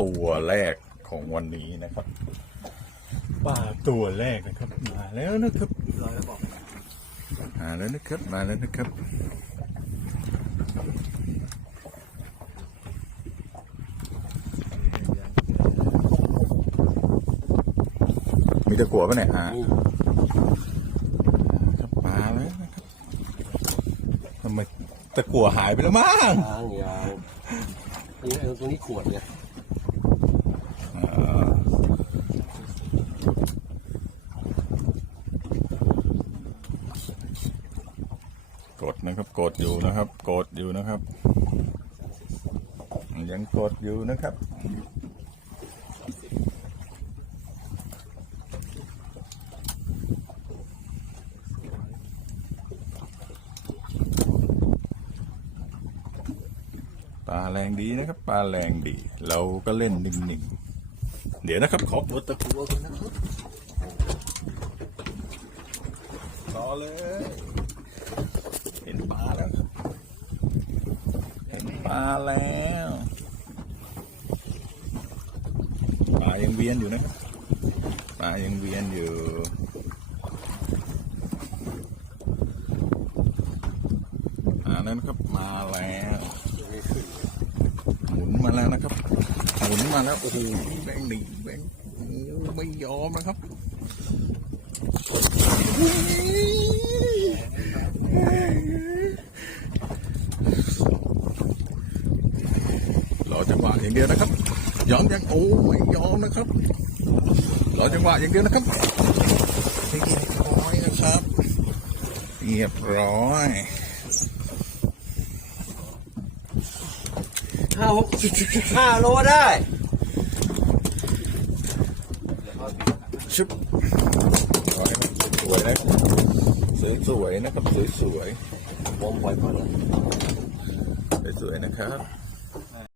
ตัวแรกของวันนี้นะครับปลาตัวแรกนะครับ มาแล้วนะครับร้อยแล้วบอกมาแล้วนะครับ มาแล้วนะครับมีตะกั่วปะเนี่ยอ่าครับมาแล้วนะครับทำไมตะกั่วหายไปแล้วมั้ง อันนี้ตรงนี้ขวดเนี่ยกดนะครับกดอยู่นะครับ กดอยู่นะครับ ยังกดอยู่นะครับ ลาแรงดีนะครับ ปลาแรงดี เราก็เล่นหนิ่งๆเดี๋ยวนะครับ ขอตัวตะกัวกันนะครับรอเลย เห็นปลาแล้วครับ เห็นปลาแล้วปลายังเวียนอยู่นะครับปลายังเวียนอยู่อ่านั้นครับมาแล้ว นมาแล้วนะครับหมุนมาแล้วโอ้โหแบงค์หนีแบงค์โอ้โหไม่ยอมนะครับรอจังหวะอย่างเดียวนะครับยอมยังโอ้ไม่ยอมนะครับรอจังหวะอย่างเดียวนะครับเรียบร้อยนะครับเรียบร้อย ห้าหกห้าโลได้ชุบสวยสวยนะครับสวยๆนะครับสวยผมปล่อยก่อนเลยสวยๆนะครับ